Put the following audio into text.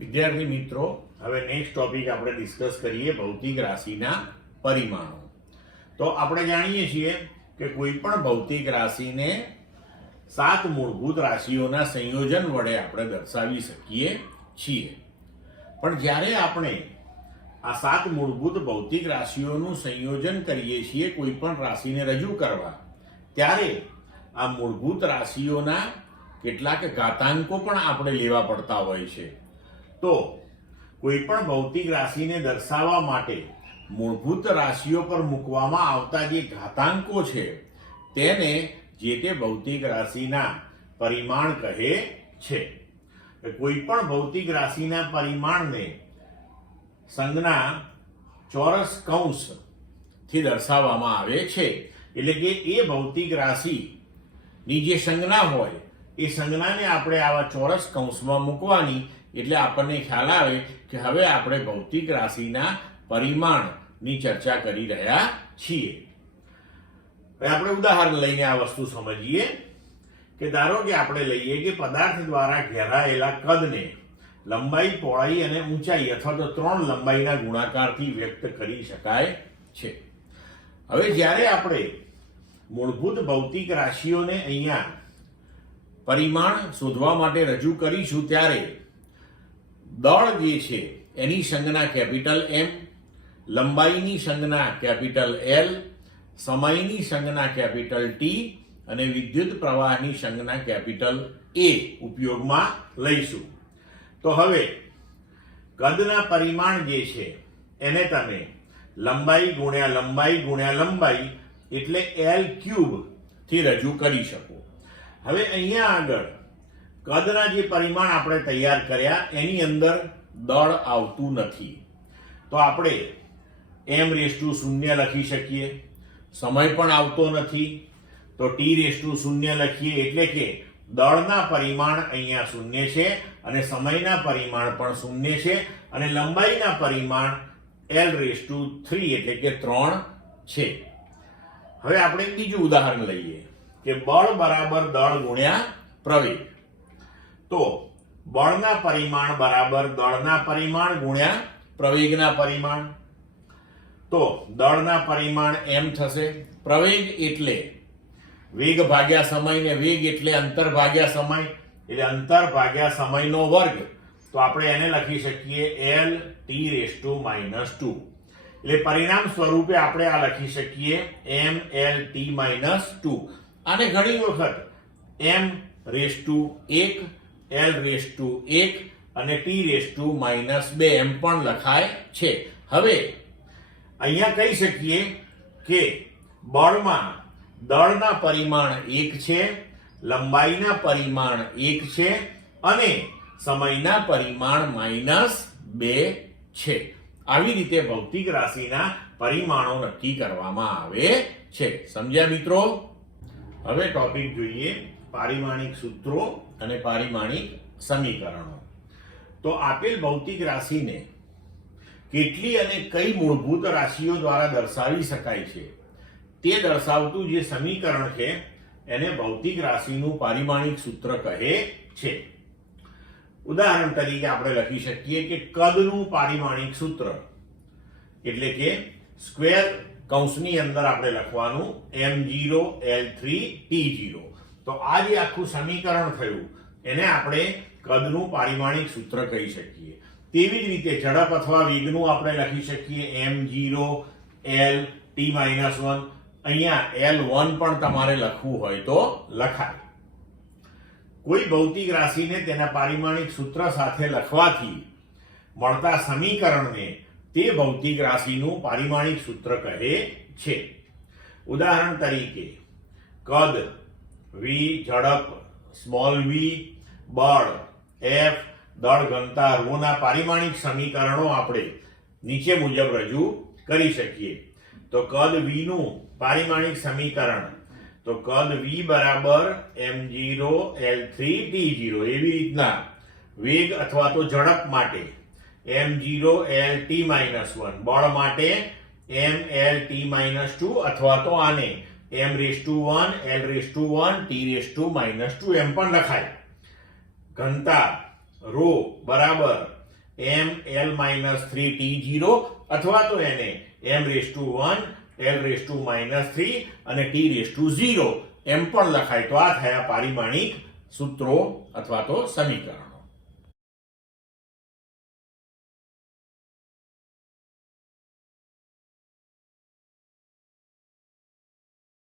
વિદ્યાર્થી મિત્રો, હવે નેક્સ્ટ ટોપિક આપણે ડિસ્કસ કરીએ ભૌતિક રાશિના પરિમાણો. તો આપણે જાણીએ છીએ કે કોઈ પણ ભૌતિક રાશિને 7 મૂળભૂત રાશિઓના સંયોજન વડે આપણે દર્શાવી શકીએ છીએ. પણ જ્યારે આપણે આ 7 મૂળભૂત ભૌતિક રાશિઓનું સંયોજન કરીએ છીએ કોઈ પણ રાશિને રજૂ કરવા, ત્યારે આ મૂળભૂત રાશિઓના કેટલાક ઘાતાંકો પણ આપણે લેવા પડતા હોય છે. તો કોઈ પણ ભૌતિક રાશિને દર્શાવવા માટે મૂળભૂત રાશિઓ પર મૂકવામાં આવતા જે ઘાતાંકો છે તેને જે તે ભૌતિક રાશિના પરિમાણ કહે છે. કોઈ પણ ભૌતિક રાશિના પરિમાણને સંજ્ઞા ચોરસ કૌંસથી દર્શાવવામાં આવે છે. એટલે કે એ ભૌતિક રાશિની જે સંજ્ઞા હોય એ સંજ્ઞાને આપણે આવા ચોરસ કૌંસમાં મૂકવાની, એટલે આપણને ખ્યાલ આવે કે હવે આપણે ભૌતિક રાશિના પરિમાણની ચર્ચા કરી રહ્યા છીએ. હવે આપણે ઉદાહરણ લઈને આ વસ્તુ સમજીએ કે ધારો કે આપણે લઈએ કે પદાર્થ દ્વારા ઘેરાયેલા કદને લંબાઈ, પહોળાઈ અને ઊંચાઈ અથવા તો 3 લંબાઈના ગુણાકારથી વ્યક્ત કરી શકાય છે. હવે જ્યારે આપણે મૂળભૂત ભૌતિક રાશિઓને અહીંયા પરિમાણ શોધવા માટે રજૂ કરીશું, ત્યારે દળ જે છે એની સંજ્ઞા કેપિટલ M, લંબાઈની સંજ્ઞા કેપિટલ L, સમયની સંજ્ઞા કેપિટલ T અને વિદ્યુત પ્રવાહની સંજ્ઞા કેપિટલ A ઉપયોગમાં લઈશું. તો હવે કદના પરિમાણ જે છે એને તમે લંબાઈ ગુણ્યા લંબાઈ ગુણ્યા લંબાઈ એટલે L³ થી રજૂ કરી શકો. હવે અહીંયા આગળ કદના જે પરિમાણ આપણે તૈયાર કર્યા એની અંદર દળ આવતું નથી, તો આપણે m⁴ લખી શકીએ. સમય પણ આવતો નથી, તો t⁴ લખીએ. એટલે કે દળના પરિમાણ અહીંયા 0 છે અને સમયના પરિમાણ પણ 0 છે અને લંબાઈના પરિમાણ L⁵ એટલે કે 3 છે. હવે આપણે બીજું ઉદાહરણ લઈએ કે બળ બરાબર દળ ગુણ્યા પ્રવેગ. તો બળના પરિમાણ બરાબર દળના પરિમાણ ગુણ્યા પ્રવેગના પરિમાણ. તો દળના પરિમાણ m થશે, પ્રવેગ એટલે વેગ ભાગ્યા સમય ને વેગ એટલે અંતર ભાગ્યા સમય, એટલે અંતર ભાગ્યા સમયનો વર્ગ. તો આપણે એને લખી શકીએ Lt⁻². એટલે પરિણામ સ્વરૂપે આપણે આ લખી શકીએ mLt−2. આને ઘણી વખત m⁴1, L⁴1 અને t⁻² એમ પણ લખાય છે. હવે અહીંયા કહી શકીએ કે બળમાં દળના પરિમાણ 1 છે, લંબાઈના પરિમાણ 1 છે અને સમયના પરિમાણ -2 છે. આવી રીતે ભૌતિક રાશિના પરિમાણો નક્કી કરવામાં આવે છે. સમજ્યા મિત્રો? હવે ટોપિક જોઈએ પારિમાણિક સૂત્રો અને પારિમાણિક સમીકરણો. તો આપેલ ભૌતિક રાશિને કેટલી અને કઈ મૂળભૂત રાશિઓ દ્વારા દર્શાવી શકાય છે તે દર્શાવતું જે સમીકરણ છે એને ભૌતિક રાશિનું પારિમાણિક સૂત્ર કહે છે. ઉદાહરણ તરીકે આપણે લખી શકીએ કે કદનું પારિમાણિક સૂત્ર એટલે કે સ્ક્વેર કૌંસની અંદર આપણે લખવાનું m0 L3 T0. તો આ જે આખું સમીકરણ થયું એને આપણે કદનું પારિમાણિક સૂત્ર કહી શકીએ. તેવી જ રીતે ઝડપ અથવા વેગનું આપણે લખી શકીએ m0 Lt−1. અહીંયા L1 પણ તમારે લખવું હોય તો લખાય. કોઈ ભૌતિક રાશિને તેના પારિમાણિક સૂત્ર સાથે લખવાથી મળતા સમીકરણને તે ભૌતિક રાશિનું પારિમાણિક સૂત્ર કહે છે. ઉદાહરણ તરીકે કદ v, ઝડપ v, બળ F, દળ ઘનતા ρ ના પારિમાણિક સમીકરણો આપણે નીચે મુજબ રજૂ કરી શકીએ. તો કદ v નું પારિમાણિક સમીકરણ, તો કદ v બરાબર m0 L3 T0. એવી રીતના વેગ અથવા તો ઝડપ માટે m0 Lt−1, બળ માટે mLt−2 અથવા તો આને m⁴1 L⁴1 T⁻² એમ પણ લખાય. ઘનતા ρ બરાબર ml-3t0 અથવા તો એને m⁻1 l⁻−3 અને t⁻0 એમ પણ લખાય. તો આ થયા પારિમાણિક સૂત્રો અથવા તો સમીકરણ.